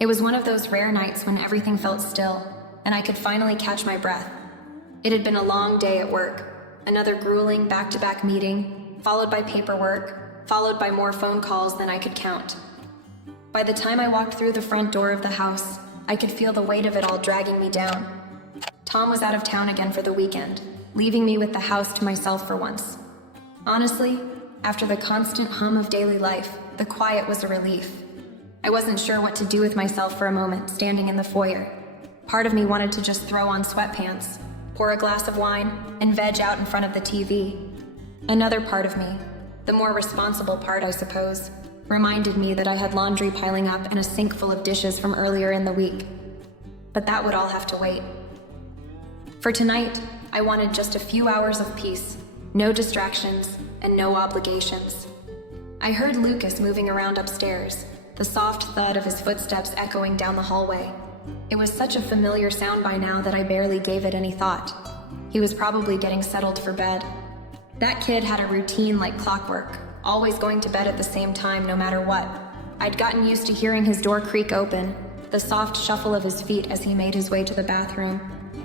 It was one of those rare nights when everything felt still, and I could finally catch my breath. It had been a long day at work, another grueling back-to-back meeting, followed by paperwork, followed by more phone calls than I could count. By the time I walked through the front door of the house, I could feel the weight of it all dragging me down. Tom was out of town again for the weekend, leaving me with the house to myself for once. Honestly, after the constant hum of daily life, the quiet was a relief. I wasn't sure what to do with myself for a moment, standing in the foyer. Part of me wanted to just throw on sweatpants, pour a glass of wine, and veg out in front of the TV. Another part of me, the more responsible part I suppose, reminded me that I had laundry piling up and a sink full of dishes from earlier in the week. But that would all have to wait. For tonight, I wanted just a few hours of peace, no distractions, and no obligations. I heard Lucas moving around upstairs, the soft thud of his footsteps echoing down the hallway. It was such a familiar sound by now that I barely gave it any thought. He was probably getting settled for bed. That kid had a routine like clockwork, always going to bed at the same time no matter what. I'd gotten used to hearing his door creak open, the soft shuffle of his feet as he made his way to the bathroom,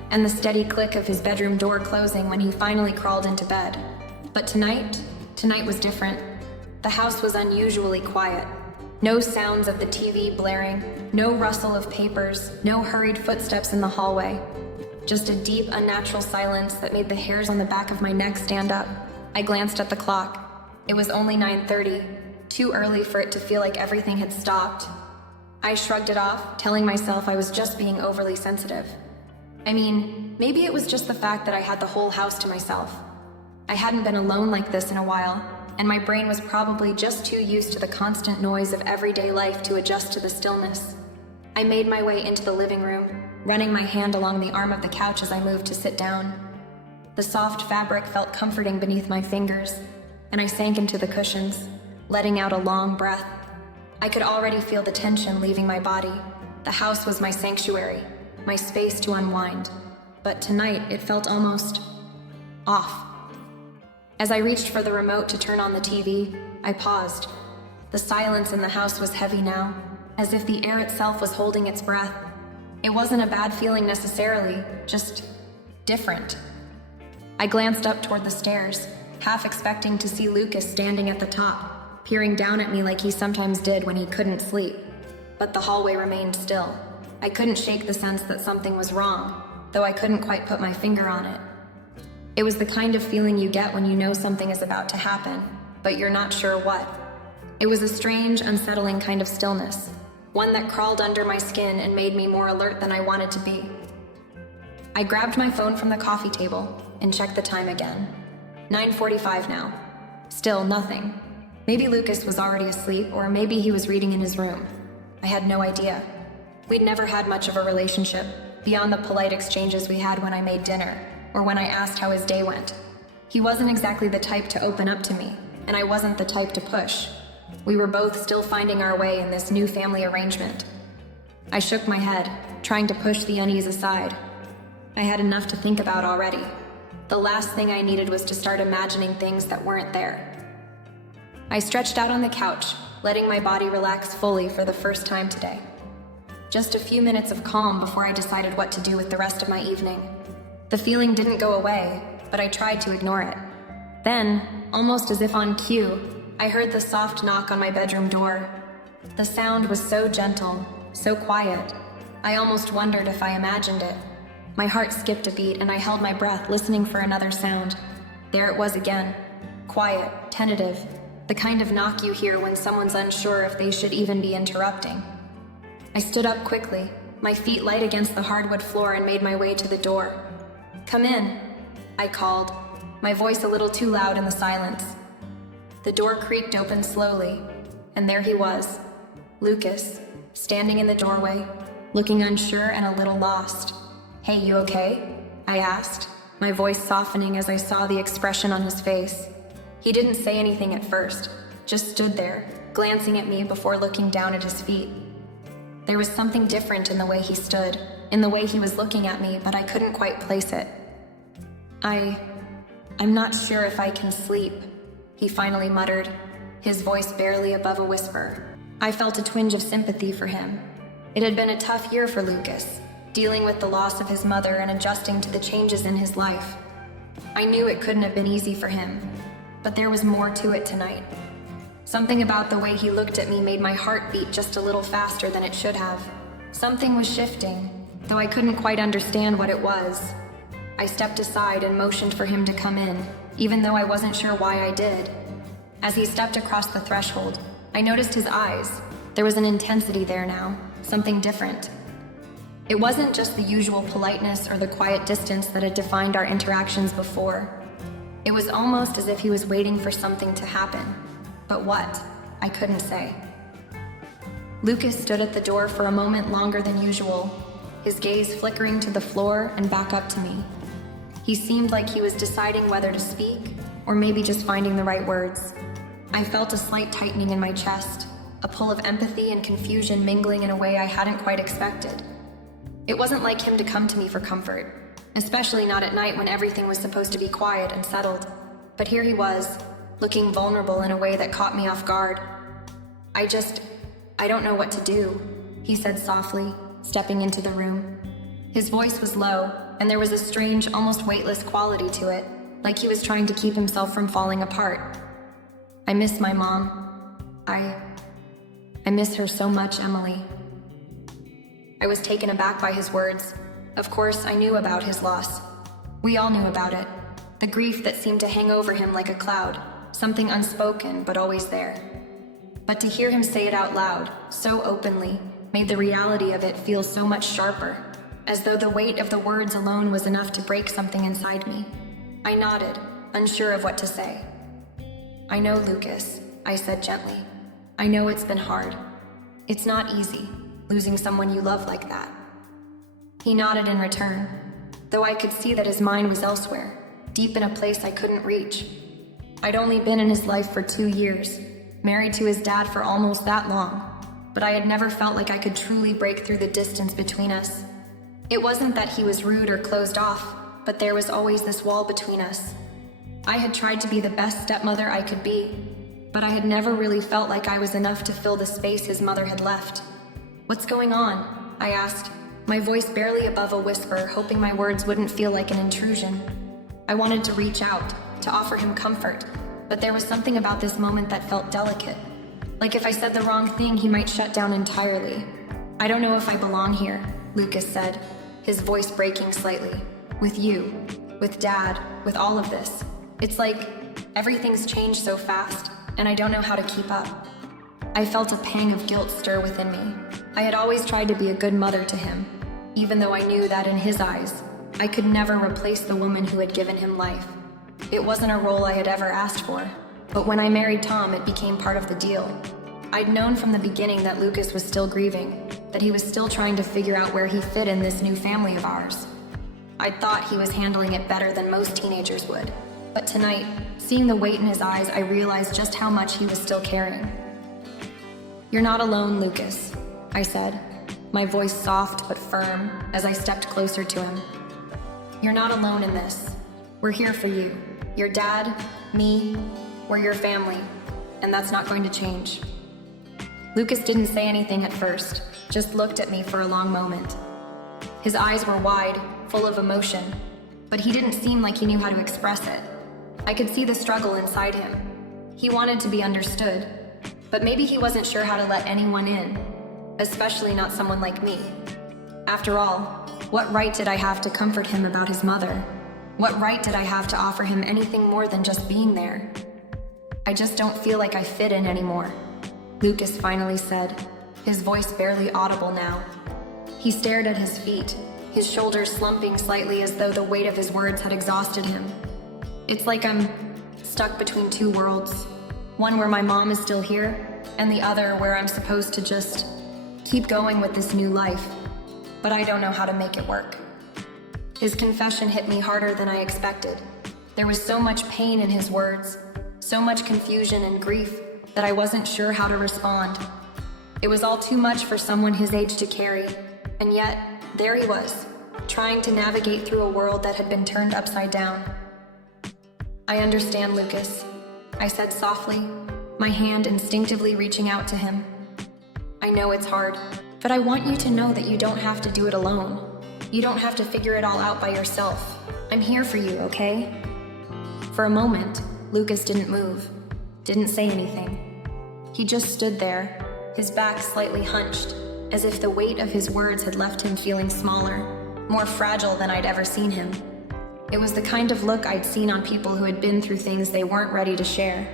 and the steady click of his bedroom door closing when he finally crawled into bed. But tonight was different. The house was unusually quiet. No sounds of the TV blaring, no rustle of papers, no hurried footsteps in the hallway. Just a deep, unnatural silence that made the hairs on the back of my neck stand up. I glanced at the clock. It was only 9:30, too early for it to feel like everything had stopped. I shrugged it off, telling myself I was just being overly sensitive. I mean, maybe it was just the fact that I had the whole house to myself. I hadn't been alone like this in a while, and my brain was probably just too used to the constant noise of everyday life to adjust to the stillness. I made my way into the living room, running my hand along the arm of the couch as I moved to sit down. The soft fabric felt comforting beneath my fingers, and I sank into the cushions, letting out a long breath. I could already feel the tension leaving my body. The house was my sanctuary, my space to unwind, but tonight it felt almost off. As I reached for the remote to turn on the TV, I paused. The silence in the house was heavy now, as if the air itself was holding its breath. It wasn't a bad feeling necessarily, just different. I glanced up toward the stairs, half expecting to see Lucas standing at the top, peering down at me like he sometimes did when he couldn't sleep. But the hallway remained still. I couldn't shake the sense that something was wrong, though I couldn't quite put my finger on it. It was the kind of feeling you get when you know something is about to happen, but you're not sure what. It was a strange, unsettling kind of stillness, one that crawled under my skin and made me more alert than I wanted to be. I grabbed my phone from the coffee table and checked the time again. 9:45 now. Still nothing. Maybe Lucas was already asleep, or maybe he was reading in his room. I had no idea. We'd never had much of a relationship, beyond the polite exchanges we had when I made dinner, or when I asked how his day went. He wasn't exactly the type to open up to me, and I wasn't the type to push. We were both still finding our way in this new family arrangement. I shook my head, trying to push the unease aside. I had enough to think about already. The last thing I needed was to start imagining things that weren't there. I stretched out on the couch, letting my body relax fully for the first time today. Just a few minutes of calm before I decided what to do with the rest of my evening. The feeling didn't go away, but I tried to ignore it. Then, almost as if on cue, I heard the soft knock on my bedroom door. The sound was so gentle, so quiet, I almost wondered if I imagined it. My heart skipped a beat and I held my breath, listening for another sound. There it was again. Quiet, tentative, the kind of knock you hear when someone's unsure if they should even be interrupting. I stood up quickly, my feet light against the hardwood floor, and made my way to the door. "Come in," I called, my voice a little too loud in the silence. The door creaked open slowly, and there he was, Lucas, standing in the doorway, looking unsure and a little lost. "Hey, you okay?" I asked, my voice softening as I saw the expression on his face. He didn't say anything at first, just stood there, glancing at me before looking down at his feet. There was something different in the way he stood, in the way he was looking at me, but I couldn't quite place it. I'm not sure if I can sleep," he finally muttered, his voice barely above a whisper. I felt a twinge of sympathy for him. It had been a tough year for Lucas, dealing with the loss of his mother and adjusting to the changes in his life. I knew it couldn't have been easy for him, but there was more to it tonight. Something about the way he looked at me made my heart beat just a little faster than it should have. Something was shifting, though I couldn't quite understand what it was. I stepped aside and motioned for him to come in, even though I wasn't sure why I did. As he stepped across the threshold, I noticed his eyes. There was an intensity there now, something different. It wasn't just the usual politeness or the quiet distance that had defined our interactions before. It was almost as if he was waiting for something to happen. But what? I couldn't say. Lucas stood at the door for a moment longer than usual, his gaze flickering to the floor and back up to me. He seemed like he was deciding whether to speak, or maybe just finding the right words. I felt a slight tightening in my chest, a pull of empathy and confusion mingling in a way I hadn't quite expected. It wasn't like him to come to me for comfort, especially not at night when everything was supposed to be quiet and settled. But here he was, looking vulnerable in a way that caught me off guard. I don't know what to do, he said softly, stepping into the room. His voice was low, and there was a strange, almost weightless quality to it, like he was trying to keep himself from falling apart. I miss my mom. I miss her so much, Emily. I was taken aback by his words. Of course, I knew about his loss. We all knew about it. The grief that seemed to hang over him like a cloud, something unspoken but always there. But to hear him say it out loud, so openly, made the reality of it feel so much sharper, as though the weight of the words alone was enough to break something inside me. I nodded, unsure of what to say. I know, Lucas, I said gently. I know it's been hard. It's not easy, losing someone you love like that. He nodded in return, though I could see that his mind was elsewhere, deep in a place I couldn't reach. I'd only been in his life for 2 years, married to his dad for almost that long, but I had never felt like I could truly break through the distance between us. It wasn't that he was rude or closed off, but there was always this wall between us. I had tried to be the best stepmother I could be, but I had never really felt like I was enough to fill the space his mother had left. What's going on? I asked, my voice barely above a whisper, hoping my words wouldn't feel like an intrusion. I wanted to reach out, to offer him comfort, but there was something about this moment that felt delicate. Like if I said the wrong thing, he might shut down entirely. I don't know if I belong here, Lucas said, his voice breaking slightly. With you, with Dad, with all of this. It's like everything's changed so fast, and I don't know how to keep up. I felt a pang of guilt stir within me. I had always tried to be a good mother to him, even though I knew that in his eyes, I could never replace the woman who had given him life. It wasn't a role I had ever asked for, but when I married Tom, it became part of the deal. I'd known from the beginning that Lucas was still grieving, that he was still trying to figure out where he fit in this new family of ours. I'd thought he was handling it better than most teenagers would, but tonight, seeing the weight in his eyes, I realized just how much he was still caring. You're not alone, Lucas, I said, my voice soft but firm as I stepped closer to him. You're not alone in this. We're here for you. Your dad, me, we're your family, and that's not going to change. Lucas didn't say anything at first, just looked at me for a long moment. His eyes were wide, full of emotion, but he didn't seem like he knew how to express it. I could see the struggle inside him. He wanted to be understood, but maybe he wasn't sure how to let anyone in, especially not someone like me. After all, what right did I have to comfort him about his mother? What right did I have to offer him anything more than just being there? I just don't feel like I fit in anymore, Lucas finally said, his voice barely audible now. He stared at his feet, his shoulders slumping slightly as though the weight of his words had exhausted him. It's like I'm stuck between two worlds, one where my mom is still here, and the other where I'm supposed to just keep going with this new life, but I don't know how to make it work. His confession hit me harder than I expected. There was so much pain in his words, so much confusion and grief that I wasn't sure how to respond. It was all too much for someone his age to carry, and yet, there he was, trying to navigate through a world that had been turned upside down. I understand, Lucas, I said softly, my hand instinctively reaching out to him. I know it's hard, But I want you to know that you don't have to do it alone. You don't have to figure it all out by yourself. I'm here for you, okay? For a moment, Lucas didn't move, didn't say anything. He just stood there, his back slightly hunched, as if the weight of his words had left him feeling smaller, more fragile than I'd ever seen him. It was the kind of look I'd seen on people who had been through things they weren't ready to share.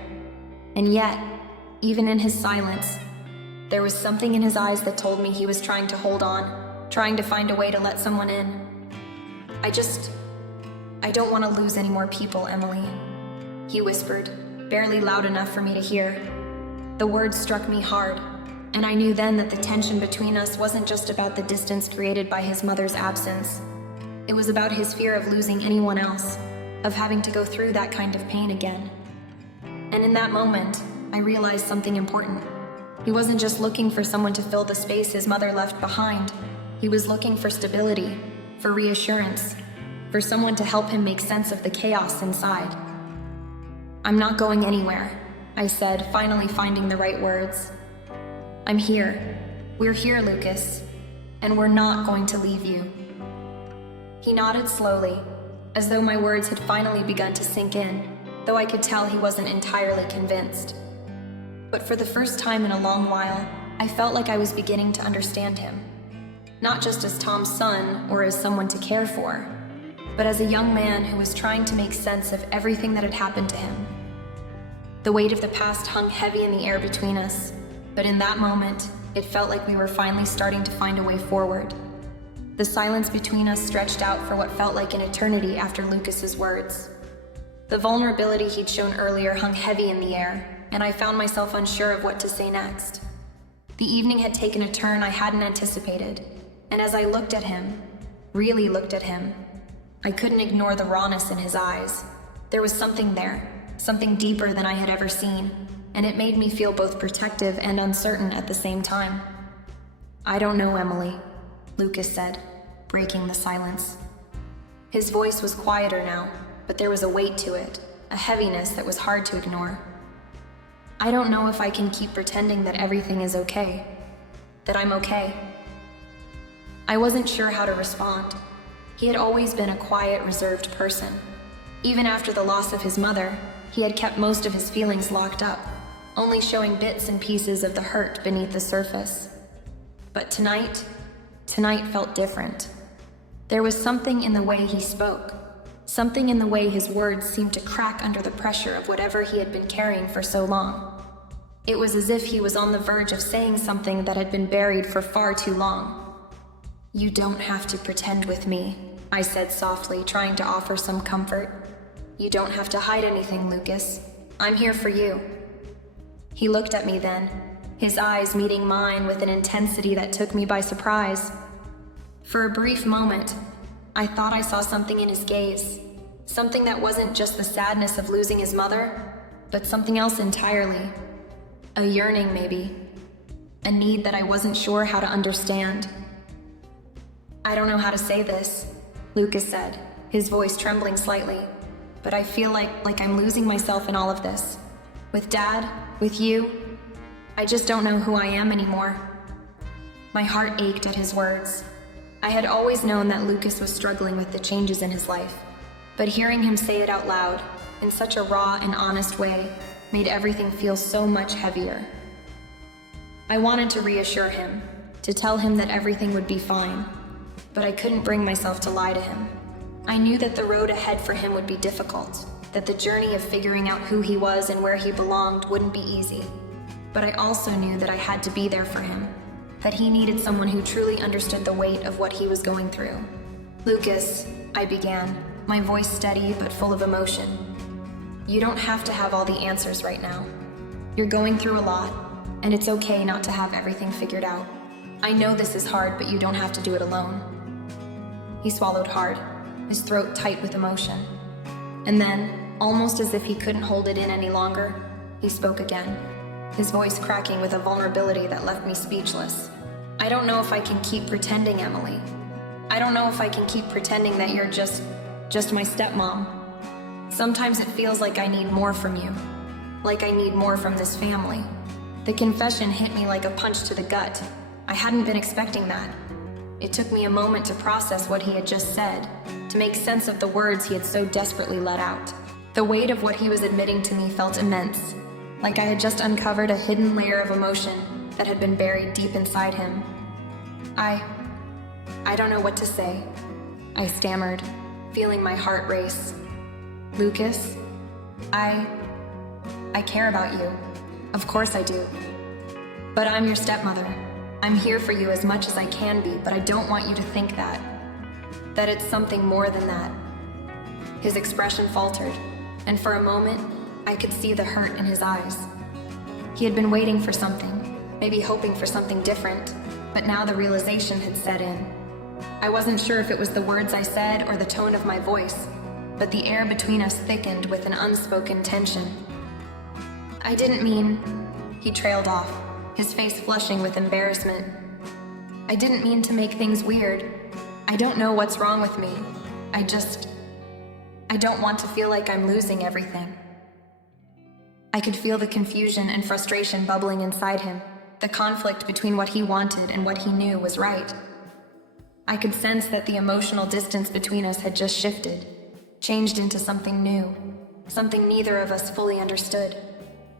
And yet, even in his silence, there was something in his eyes that told me he was trying to hold on, trying to find a way to let someone in. I don't want to lose any more people, Emily, he whispered, barely loud enough for me to hear. The words struck me hard, and I knew then that the tension between us wasn't just about the distance created by his mother's absence. It was about his fear of losing anyone else, of having to go through that kind of pain again. And in that moment, I realized something important. He wasn't just looking for someone to fill the space his mother left behind. He was looking for stability, for reassurance, for someone to help him make sense of the chaos inside. I'm not going anywhere, I said, finally finding the right words. I'm here. We're here, Lucas, and we're not going to leave you. He nodded slowly, as though my words had finally begun to sink in, though I could tell he wasn't entirely convinced. But for the first time in a long while, I felt like I was beginning to understand him. Not just as Tom's son or as someone to care for, but as a young man who was trying to make sense of everything that had happened to him. The weight of the past hung heavy in the air between us, but in that moment, it felt like we were finally starting to find a way forward. The silence between us stretched out for what felt like an eternity after Lucas's words. The vulnerability he'd shown earlier hung heavy in the air, and I found myself unsure of what to say next. The evening had taken a turn I hadn't anticipated, and as I looked at him, really looked at him, I couldn't ignore the rawness in his eyes. There was something there, something deeper than I had ever seen, and it made me feel both protective and uncertain at the same time. I don't know, Emily, Lucas said, breaking the silence. His voice was quieter now, but there was a weight to it, a heaviness that was hard to ignore. I don't know if I can keep pretending that everything is okay, that I'm okay. I wasn't sure how to respond. He had always been a quiet, reserved person. Even after the loss of his mother, he had kept most of his feelings locked up, only showing bits and pieces of the hurt beneath the surface. But tonight felt different. There was something in the way he spoke, something in the way his words seemed to crack under the pressure of whatever he had been carrying for so long. It was as if he was on the verge of saying something that had been buried for far too long. You don't have to pretend with me, I said softly, trying to offer some comfort. You don't have to hide anything, Lucas. I'm here for you. He looked at me then, his eyes meeting mine with an intensity that took me by surprise. For a brief moment, I thought I saw something in his gaze, something that wasn't just the sadness of losing his mother, but something else entirely. A yearning, maybe. A need that I wasn't sure how to understand. I don't know how to say this, Lucas said, his voice trembling slightly, but I feel like I'm losing myself in all of this. With Dad, with you, I just don't know who I am anymore. My heart ached at his words. I had always known that Lucas was struggling with the changes in his life, but hearing him say it out loud, in such a raw and honest way, made everything feel so much heavier. I wanted to reassure him, to tell him that everything would be fine, but I couldn't bring myself to lie to him. I knew that the road ahead for him would be difficult, that the journey of figuring out who he was and where he belonged wouldn't be easy. But I also knew that I had to be there for him, that he needed someone who truly understood the weight of what he was going through. Lucas, I began, my voice steady but full of emotion. You don't have to have all the answers right now. You're going through a lot, and it's okay not to have everything figured out. I know this is hard, but you don't have to do it alone. He swallowed hard, his throat tight with emotion. And then, almost as if he couldn't hold it in any longer, he spoke again, his voice cracking with a vulnerability that left me speechless. I don't know if I can keep pretending, Emily. I don't know if I can keep pretending that you're just my stepmom. Sometimes it feels like I need more from you, like I need more from this family. The confession hit me like a punch to the gut. I hadn't been expecting that. It took me a moment to process what he had just said, to make sense of the words he had so desperately let out. The weight of what he was admitting to me felt immense, like I had just uncovered a hidden layer of emotion that had been buried deep inside him. I don't know what to say, I stammered, feeling my heart race. Lucas, I care about you. Of course I do. But I'm your stepmother. I'm here for you as much as I can be, but I don't want you to think that it's something more than that. His expression faltered, and for a moment, I could see the hurt in his eyes. He had been waiting for something, maybe hoping for something different, but now the realization had set in. I wasn't sure if it was the words I said or the tone of my voice, but the air between us thickened with an unspoken tension. I didn't mean... He trailed off, his face flushing with embarrassment. I didn't mean to make things weird. I don't know what's wrong with me. I don't want to feel like I'm losing everything. I could feel the confusion and frustration bubbling inside him, the conflict between what he wanted and what he knew was right. I could sense that the emotional distance between us had just shifted, changed into something new, something neither of us fully understood.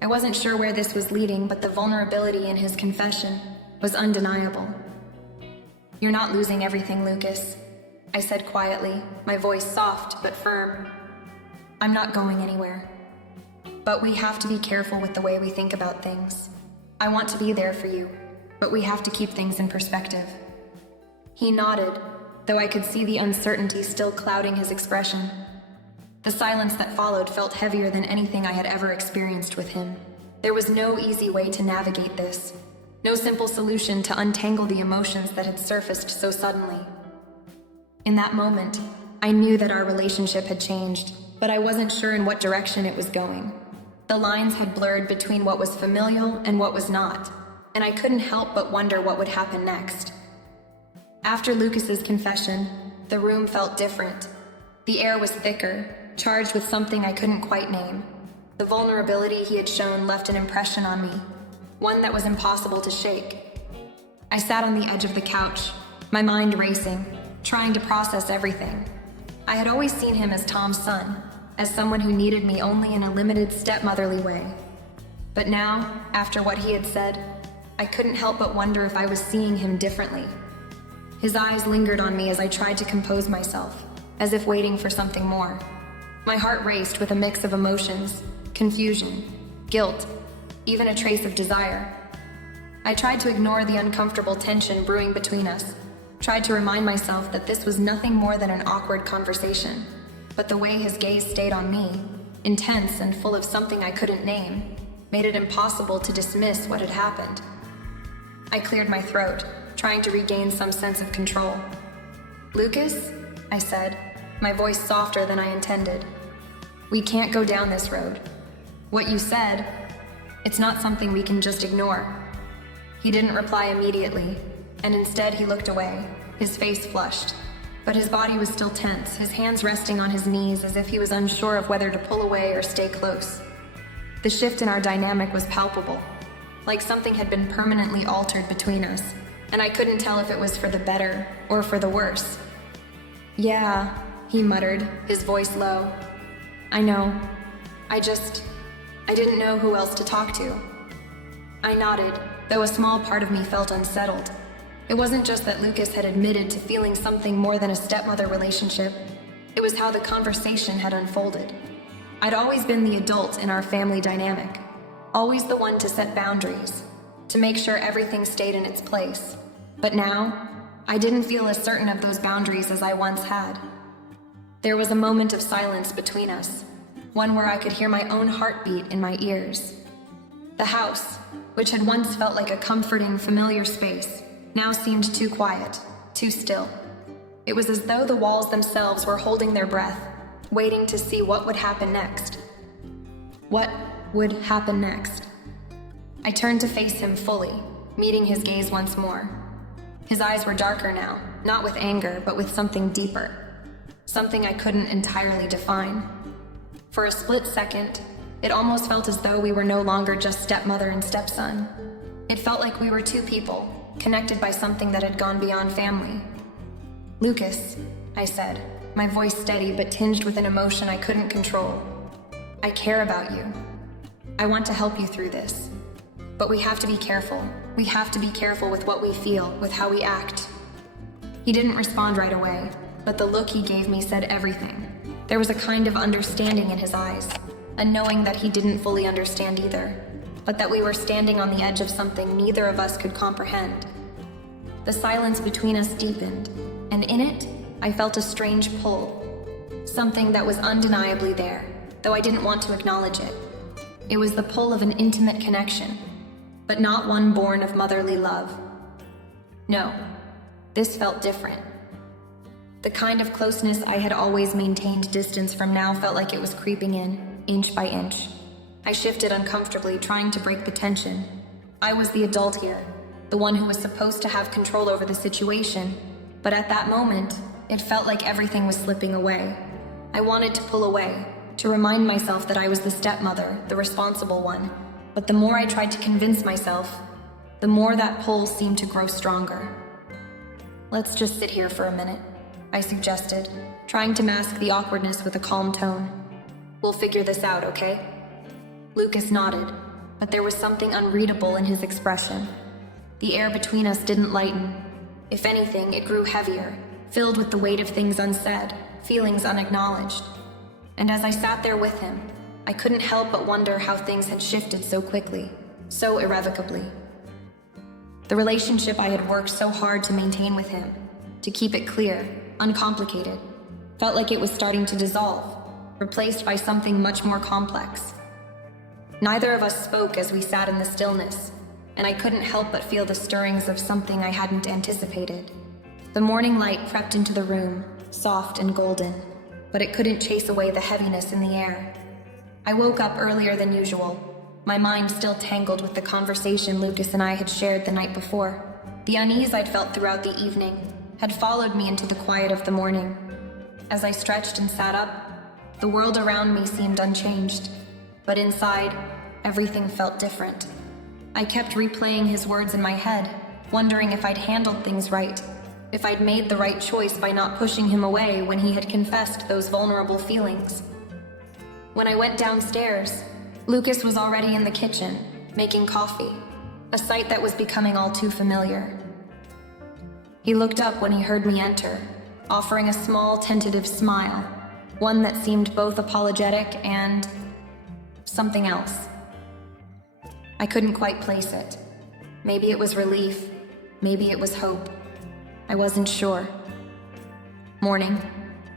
I wasn't sure where this was leading, but the vulnerability in his confession was undeniable. You're not losing everything, Lucas, I said quietly, my voice soft but firm. I'm not going anywhere. But we have to be careful with the way we think about things. I want to be there for you, but we have to keep things in perspective. He nodded, though I could see the uncertainty still clouding his expression. The silence that followed felt heavier than anything I had ever experienced with him. There was no easy way to navigate this, no simple solution to untangle the emotions that had surfaced so suddenly. In that moment, I knew that our relationship had changed, but I wasn't sure in what direction it was going. The lines had blurred between what was familial and what was not, and I couldn't help but wonder what would happen next. After Lucas's confession, the room felt different. The air was thicker, charged with something I couldn't quite name. The vulnerability he had shown left an impression on me, one that was impossible to shake. I sat on the edge of the couch, my mind racing, trying to process everything. I had always seen him as Tom's son, as someone who needed me only in a limited stepmotherly way. But now, after what he had said, I couldn't help but wonder if I was seeing him differently. His eyes lingered on me as I tried to compose myself, as if waiting for something more. My heart raced with a mix of emotions, confusion, guilt, even a trace of desire. I tried to ignore the uncomfortable tension brewing between us, tried to remind myself that this was nothing more than an awkward conversation. But the way his gaze stayed on me, intense and full of something I couldn't name, made it impossible to dismiss what had happened. I cleared my throat, trying to regain some sense of control. Lucas, I said, my voice softer than I intended. We can't go down this road. What you said, it's not something we can just ignore. He didn't reply immediately, and instead he looked away, his face flushed. But his body was still tense, his hands resting on his knees as if he was unsure of whether to pull away or stay close. The shift in our dynamic was palpable, like something had been permanently altered between us, and I couldn't tell if it was for the better or for the worse. Yeah, he muttered, his voice low. I know. I didn't know who else to talk to. I nodded, though a small part of me felt unsettled. It wasn't just that Lucas had admitted to feeling something more than a stepmother relationship. It was how the conversation had unfolded. I'd always been the adult in our family dynamic, always the one to set boundaries, to make sure everything stayed in its place. But now, I didn't feel as certain of those boundaries as I once had. There was a moment of silence between us, one where I could hear my own heartbeat in my ears. The house, which had once felt like a comforting, familiar space, now seemed too quiet, too still. It was as though the walls themselves were holding their breath, waiting to see what would happen next. What would happen next? I turned to face him fully, meeting his gaze once more. His eyes were darker now, not with anger, but with something deeper. Something I couldn't entirely define. For a split second, it almost felt as though we were no longer just stepmother and stepson. It felt like we were two people, connected by something that had gone beyond family. "Lucas," I said, my voice steady but tinged with an emotion I couldn't control. "I care about you. I want to help you through this. But we have to be careful. We have to be careful with what we feel, with how we act." He didn't respond right away, but the look he gave me said everything. There was a kind of understanding in his eyes, a knowing that he didn't fully understand either, but that we were standing on the edge of something neither of us could comprehend. The silence between us deepened, and in it, I felt a strange pull. Something that was undeniably there, though I didn't want to acknowledge it. It was the pull of an intimate connection, but not one born of motherly love. No, this felt different. The kind of closeness I had always maintained distance from now felt like it was creeping in, inch by inch. I shifted uncomfortably, trying to break the tension. I was the adult here, the one who was supposed to have control over the situation, but at that moment, it felt like everything was slipping away. I wanted to pull away, to remind myself that I was the stepmother, the responsible one, but the more I tried to convince myself, the more that pull seemed to grow stronger. "Let's just sit here for a minute," I suggested, trying to mask the awkwardness with a calm tone. "We'll figure this out, okay?" Lucas nodded, but there was something unreadable in his expression. The air between us didn't lighten. If anything, it grew heavier, filled with the weight of things unsaid, feelings unacknowledged. And as I sat there with him, I couldn't help but wonder how things had shifted so quickly, so irrevocably. The relationship I had worked so hard to maintain with him, to keep it clear, uncomplicated, felt like it was starting to dissolve, replaced by something much more complex. Neither of us spoke as we sat in the stillness, and I couldn't help but feel the stirrings of something I hadn't anticipated. The morning light crept into the room, soft and golden, but it couldn't chase away the heaviness in the air. I woke up earlier than usual, my mind still tangled with the conversation Lucas and I had shared the night before. The unease I'd felt throughout the evening had followed me into the quiet of the morning. As I stretched and sat up, the world around me seemed unchanged, but inside, everything felt different. I kept replaying his words in my head, wondering if I'd handled things right, if I'd made the right choice by not pushing him away when he had confessed those vulnerable feelings. When I went downstairs, Lucas was already in the kitchen, making coffee, a sight that was becoming all too familiar. He looked up when he heard me enter, offering a small, tentative smile, one that seemed both apologetic and something else. I couldn't quite place it. Maybe it was relief, maybe it was hope. I wasn't sure. "Morning,"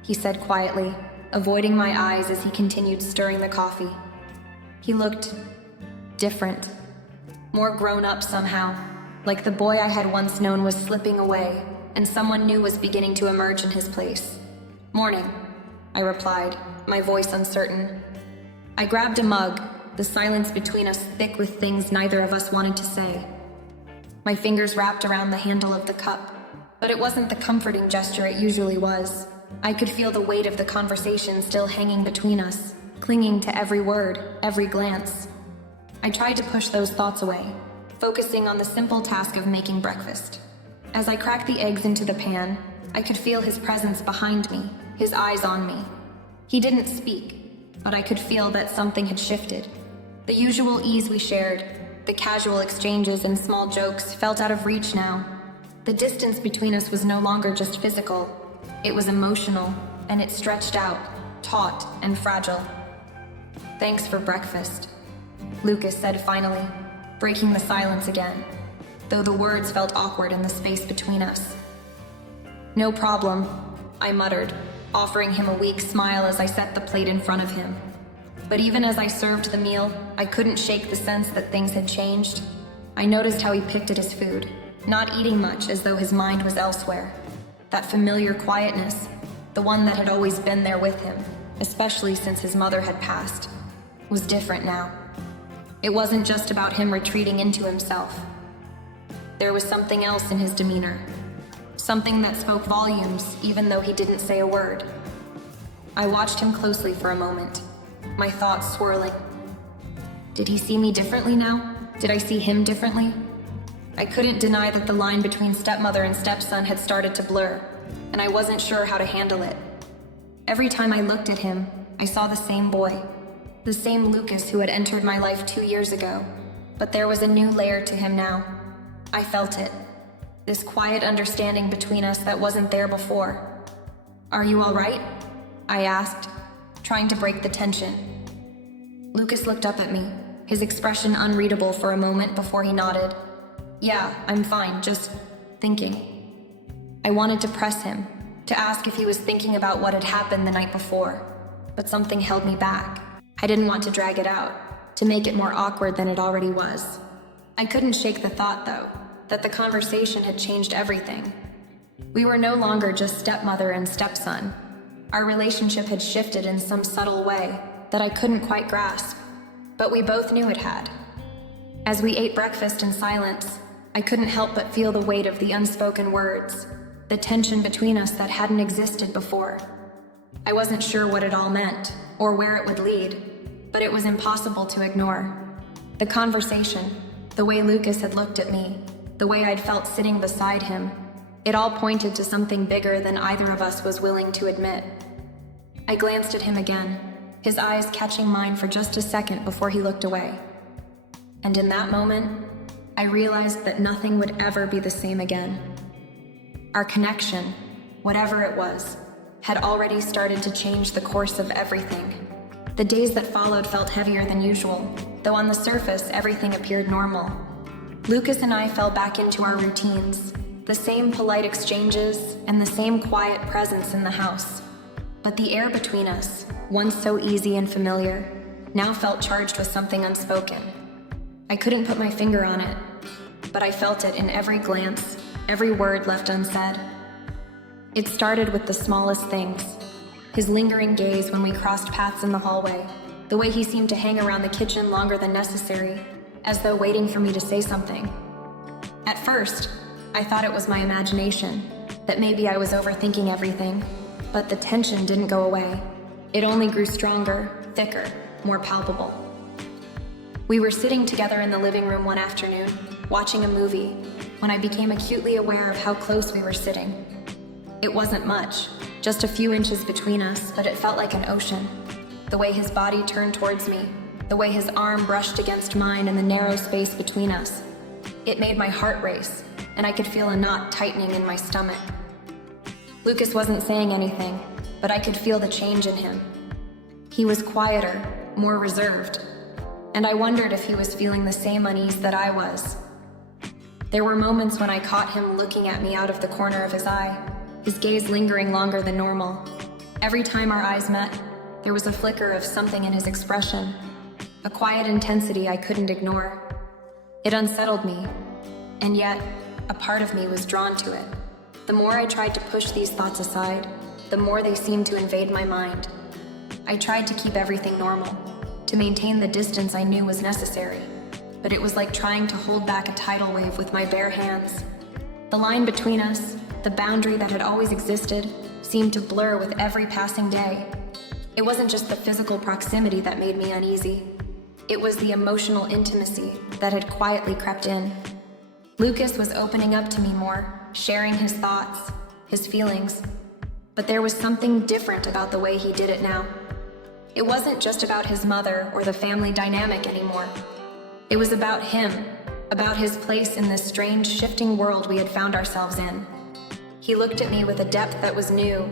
he said quietly, avoiding my eyes as he continued stirring the coffee. He looked different, more grown up somehow, like the boy I had once known was slipping away, and someone new was beginning to emerge in his place. "Morning," I replied, my voice uncertain. I grabbed a mug, the silence between us thick with things neither of us wanted to say. My fingers wrapped around the handle of the cup, but it wasn't the comforting gesture it usually was. I could feel the weight of the conversation still hanging between us, clinging to every word, every glance. I tried to push those thoughts away, focusing on the simple task of making breakfast. As I cracked the eggs into the pan, I could feel his presence behind me, his eyes on me. He didn't speak, but I could feel that something had shifted. The usual ease we shared, the casual exchanges and small jokes felt out of reach now. The distance between us was no longer just physical. It was emotional, and it stretched out, taut and fragile. "Thanks for breakfast," Lucas said finally, breaking the silence again, though the words felt awkward in the space between us. "No problem," I muttered, offering him a weak smile as I set the plate in front of him. But even as I served the meal, I couldn't shake the sense that things had changed. I noticed how he picked at his food, not eating much as though his mind was elsewhere. That familiar quietness, the one that had always been there with him, especially since his mother had passed, was different now. It wasn't just about him retreating into himself. There was something else in his demeanor, something that spoke volumes even though he didn't say a word. I watched him closely for a moment, my thoughts swirling. Did he see me differently now? Did I see him differently? I couldn't deny that the line between stepmother and stepson had started to blur, and I wasn't sure how to handle it. Every time I looked at him, I saw the same boy, the same Lucas who had entered my life 2 years ago, but there was a new layer to him now. I felt it, this quiet understanding between us that wasn't there before. "Are you all right?" I asked, trying to break the tension. Lucas looked up at me, his expression unreadable for a moment before he nodded. "Yeah, I'm fine, just thinking." I wanted to press him, to ask if he was thinking about what had happened the night before, but something held me back. I didn't want to drag it out, to make it more awkward than it already was. I couldn't shake the thought, though, that the conversation had changed everything. We were no longer just stepmother and stepson. Our relationship had shifted in some subtle way that I couldn't quite grasp, but we both knew it had. As we ate breakfast in silence, I couldn't help but feel the weight of the unspoken words, the tension between us that hadn't existed before. I wasn't sure what it all meant, or where it would lead, but it was impossible to ignore. The conversation, the way Lucas had looked at me, the way I'd felt sitting beside him, it all pointed to something bigger than either of us was willing to admit. I glanced at him again, his eyes catching mine for just a second before he looked away. And in that moment, I realized that nothing would ever be the same again. Our connection, whatever it was, had already started to change the course of everything. The days that followed felt heavier than usual, though on the surface everything appeared normal. Lucas and I fell back into our routines, the same polite exchanges and the same quiet presence in the house. But the air between us, once so easy and familiar, now felt charged with something unspoken. I couldn't put my finger on it, but I felt it in every glance, every word left unsaid. It started with the smallest things. His lingering gaze when we crossed paths in the hallway, the way he seemed to hang around the kitchen longer than necessary, as though waiting for me to say something. At first, I thought it was my imagination, that maybe I was overthinking everything, but the tension didn't go away. It only grew stronger, thicker, more palpable. We were sitting together in the living room one afternoon, watching a movie, when I became acutely aware of how close we were sitting. It wasn't much, just a few inches between us, but it felt like an ocean. The way his body turned towards me, the way his arm brushed against mine in the narrow space between us. It made my heart race, and I could feel a knot tightening in my stomach. Lucas wasn't saying anything, but I could feel the change in him. He was quieter, more reserved, and I wondered if he was feeling the same unease that I was. There were moments when I caught him looking at me out of the corner of his eye, his gaze lingering longer than normal. Every time our eyes met, there was a flicker of something in his expression, a quiet intensity I couldn't ignore. It unsettled me, and yet, a part of me was drawn to it. The more I tried to push these thoughts aside, the more they seemed to invade my mind. I tried to keep everything normal, to maintain the distance I knew was necessary, but it was like trying to hold back a tidal wave with my bare hands. The line between us, the boundary that had always existed, seemed to blur with every passing day. It wasn't just the physical proximity that made me uneasy. It was the emotional intimacy that had quietly crept in. Lucas was opening up to me more, sharing his thoughts, his feelings, but there was something different about the way he did it now. It wasn't just about his mother or the family dynamic anymore. It was about him, about his place in this strange, shifting world we had found ourselves in. He looked at me with a depth that was new,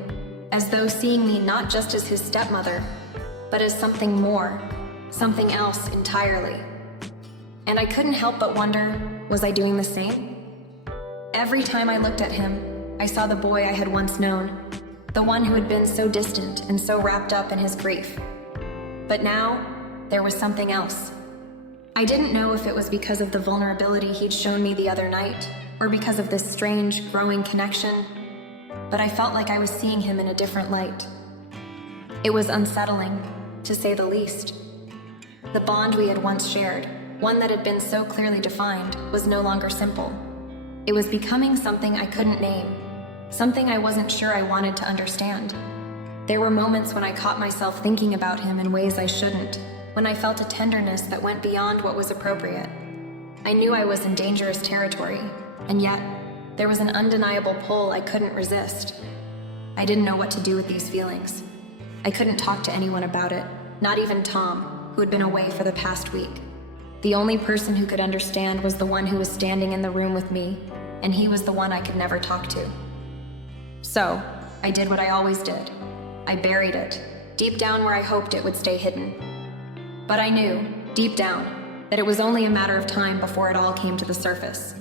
as though seeing me not just as his stepmother, but as something more, something else entirely. And I couldn't help but wonder, was I doing the same? Every time I looked at him, I saw the boy I had once known, the one who had been so distant and so wrapped up in his grief. But now, there was something else. I didn't know if it was because of the vulnerability he'd shown me the other night, or because of this strange, growing connection, but I felt like I was seeing him in a different light. It was unsettling, to say the least. The bond we had once shared, one that had been so clearly defined, was no longer simple. It was becoming something I couldn't name, something I wasn't sure I wanted to understand. There were moments when I caught myself thinking about him in ways I shouldn't, when I felt a tenderness that went beyond what was appropriate. I knew I was in dangerous territory, and yet there was an undeniable pull I couldn't resist. I didn't know what to do with these feelings. I couldn't talk to anyone about it, not even Tom, who had been away for the past week. The only person who could understand was the one who was standing in the room with me, and he was the one I could never talk to. So, I did what I always did. I buried it, deep down where I hoped it would stay hidden. But I knew, deep down, that it was only a matter of time before it all came to the surface.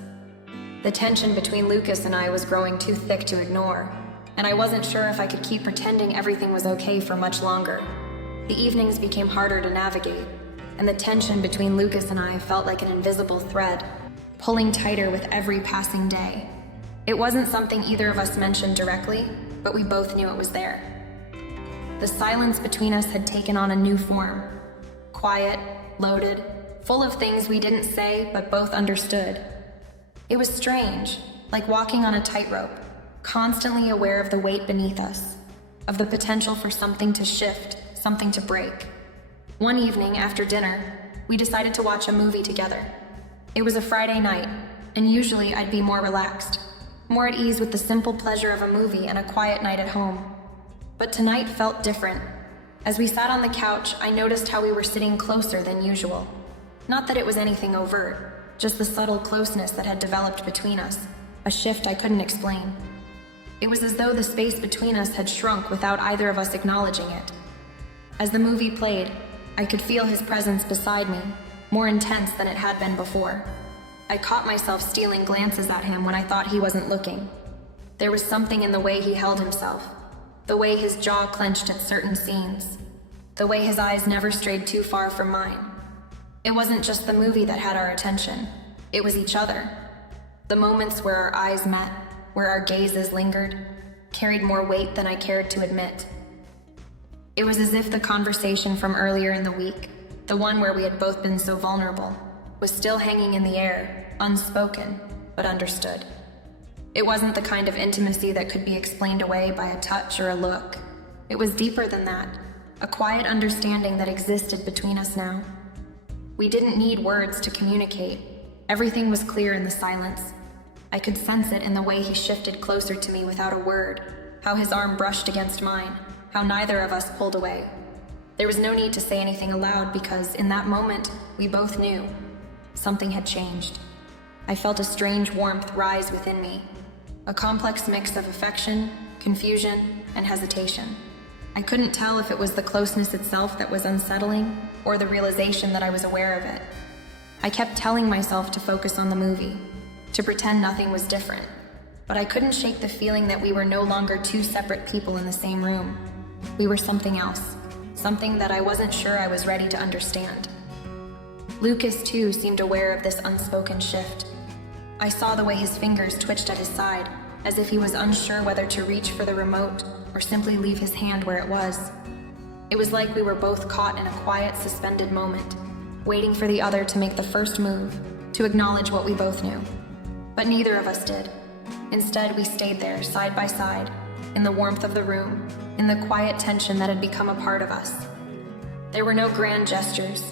The tension between Lucas and I was growing too thick to ignore, and I wasn't sure if I could keep pretending everything was okay for much longer. The evenings became harder to navigate, and the tension between Lucas and I felt like an invisible thread, pulling tighter with every passing day. It wasn't something either of us mentioned directly, but we both knew it was there. The silence between us had taken on a new form. Quiet, loaded, full of things we didn't say but both understood. It was strange, like walking on a tightrope, constantly aware of the weight beneath us, of the potential for something to shift, something to break. One evening after dinner, we decided to watch a movie together. It was a Friday night, and usually I'd be more relaxed, more at ease with the simple pleasure of a movie and a quiet night at home. But tonight felt different. As we sat on the couch, I noticed how we were sitting closer than usual. Not that it was anything overt, just the subtle closeness that had developed between us, a shift I couldn't explain. It was as though the space between us had shrunk without either of us acknowledging it. As the movie played, I could feel his presence beside me, more intense than it had been before. I caught myself stealing glances at him when I thought he wasn't looking. There was something in the way he held himself, the way his jaw clenched at certain scenes, the way his eyes never strayed too far from mine. It wasn't just the movie that had our attention, it was each other. The moments where our eyes met, where our gazes lingered, carried more weight than I cared to admit. It was as if the conversation from earlier in the week, the one where we had both been so vulnerable, was still hanging in the air, unspoken, but understood. It wasn't the kind of intimacy that could be explained away by a touch or a look. It was deeper than that, a quiet understanding that existed between us now. We didn't need words to communicate. Everything was clear in the silence. I could sense it in the way he shifted closer to me without a word, how his arm brushed against mine, how neither of us pulled away. There was no need to say anything aloud because, in that moment, we both knew. Something had changed. I felt a strange warmth rise within me, a complex mix of affection, confusion, and hesitation. I couldn't tell if it was the closeness itself that was unsettling, or the realization that I was aware of it. I kept telling myself to focus on the movie, to pretend nothing was different, but I couldn't shake the feeling that we were no longer two separate people in the same room. We were something else, something that I wasn't sure I was ready to understand. Lucas, too, seemed aware of this unspoken shift. I saw the way his fingers twitched at his side, as if he was unsure whether to reach for the remote or simply leave his hand where it was. It was like we were both caught in a quiet, suspended moment, waiting for the other to make the first move, to acknowledge what we both knew. But neither of us did. Instead, we stayed there, side by side, in the warmth of the room, in the quiet tension that had become a part of us. There were no grand gestures,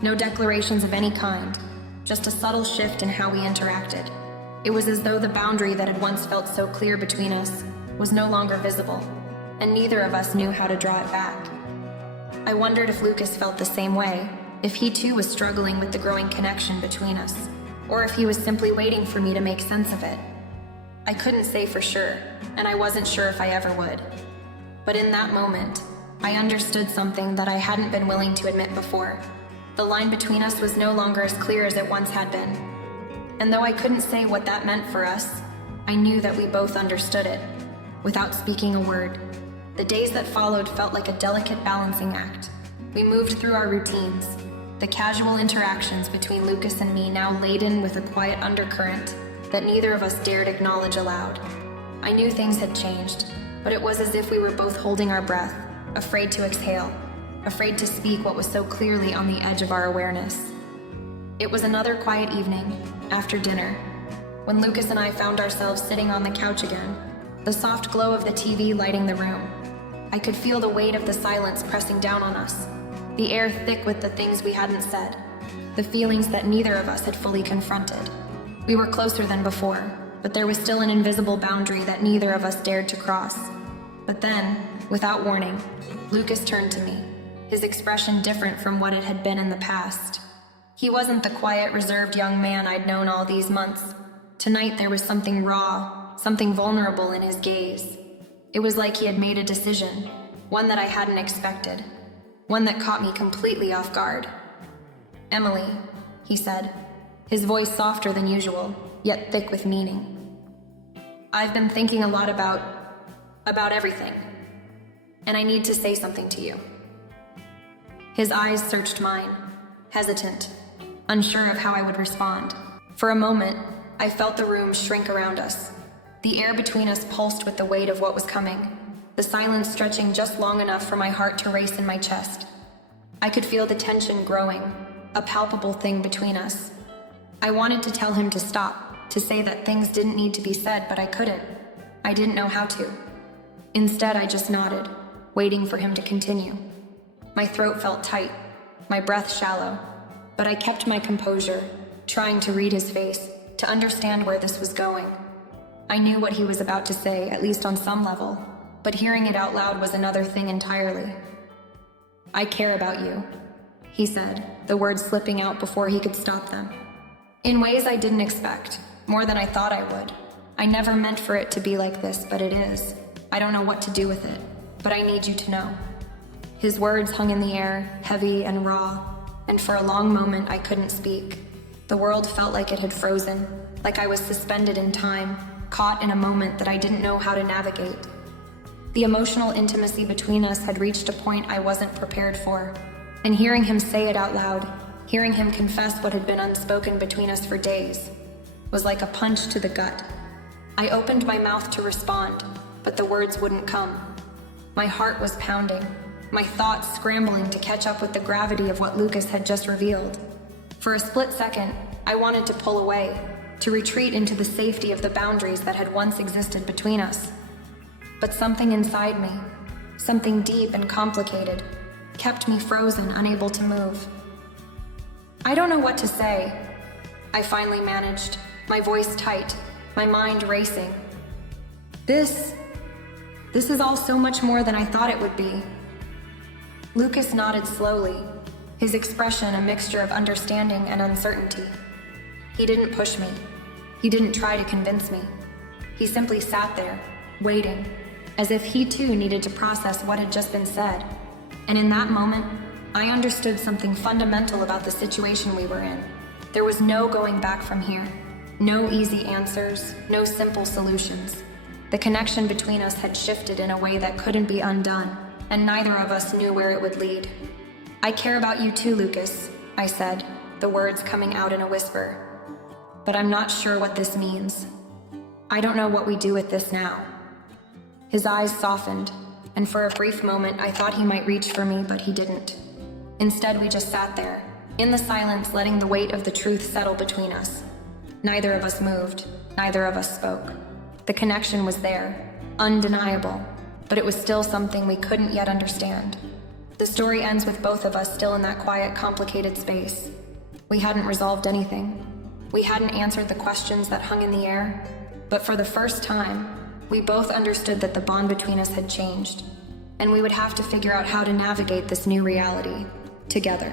no declarations of any kind, just a subtle shift in how we interacted. It was as though the boundary that had once felt so clear between us was no longer visible, and neither of us knew how to draw it back. I wondered if Lucas felt the same way, if he too was struggling with the growing connection between us, or if he was simply waiting for me to make sense of it. I couldn't say for sure, and I wasn't sure if I ever would. But in that moment, I understood something that I hadn't been willing to admit before. The line between us was no longer as clear as it once had been. And though I couldn't say what that meant for us, I knew that we both understood it, without speaking a word. The days that followed felt like a delicate balancing act. We moved through our routines, the casual interactions between Lucas and me now laden with a quiet undercurrent that neither of us dared acknowledge aloud. I knew things had changed, but it was as if we were both holding our breath, afraid to exhale, afraid to speak what was so clearly on the edge of our awareness. It was another quiet evening, after dinner, when Lucas and I found ourselves sitting on the couch again, the soft glow of the TV lighting the room. I could feel the weight of the silence pressing down on us, the air thick with the things we hadn't said. the feelings that neither of us had fully confronted. We were closer than before, but there was still an invisible boundary that neither of us dared to cross. But then, without warning, Lucas turned to me, his expression different from what it had been in the past. He wasn't the quiet, reserved young man I'd known all these months. Tonight there was something raw, something vulnerable in his gaze. It was like he had made a decision, one that I hadn't expected, one that caught me completely off guard. "Emily," he said, his voice softer than usual, yet thick with meaning. "I've been thinking a lot about everything, and I need to say something to you." His eyes searched mine, hesitant, unsure of how I would respond. For a moment, I felt the room shrink around us. The air between us pulsed with the weight of what was coming, the silence stretching just long enough for my heart to race in my chest. I could feel the tension growing, a palpable thing between us. I wanted to tell him to stop, to say that things didn't need to be said, but I couldn't. I didn't know how to. Instead, I just nodded, waiting for him to continue. My throat felt tight, my breath shallow, but I kept my composure, trying to read his face, to understand where this was going. I knew what he was about to say, at least on some level, but hearing it out loud was another thing entirely. "I care about you," he said, the words slipping out before he could stop them. In ways I didn't expect, more than I thought I would. I never meant for it to be like this, but it is. I don't know what to do with it, but I need you to know. His words hung in the air, heavy and raw, and for a long moment I couldn't speak. The world felt like it had frozen, like I was suspended in time, caught in a moment that I didn't know how to navigate. The emotional intimacy between us had reached a point I wasn't prepared for, and hearing him say it out loud, hearing him confess what had been unspoken between us for days, was like a punch to the gut. I opened my mouth to respond, but the words wouldn't come. My heart was pounding, my thoughts scrambling to catch up with the gravity of what Lucas had just revealed. For a split second, I wanted to pull away, to retreat into the safety of the boundaries that had once existed between us. But something inside me, something deep and complicated, kept me frozen, unable to move. "I don't know what to say," I finally managed, my voice tight, my mind racing. This is all so much more than I thought it would be." Lucas nodded slowly, his expression a mixture of understanding and uncertainty. He didn't push me. He didn't try to convince me. He simply sat there, waiting, as if he too needed to process what had just been said. And in that moment, I understood something fundamental about the situation we were in. There was no going back from here. No easy answers, no simple solutions. The connection between us had shifted in a way that couldn't be undone, and neither of us knew where it would lead. "I care about you too, Lucas," I said, the words coming out in a whisper. "But I'm not sure what this means. I don't know what we do with this now." His eyes softened, and for a brief moment I thought he might reach for me, but he didn't. Instead, we just sat there, in the silence, letting the weight of the truth settle between us. Neither of us moved, neither of us spoke. The connection was there, undeniable, but it was still something we couldn't yet understand. The story ends with both of us still in that quiet, complicated space. We hadn't resolved anything. We hadn't answered the questions that hung in the air, but for the first time, we both understood that the bond between us had changed, and we would have to figure out how to navigate this new reality together.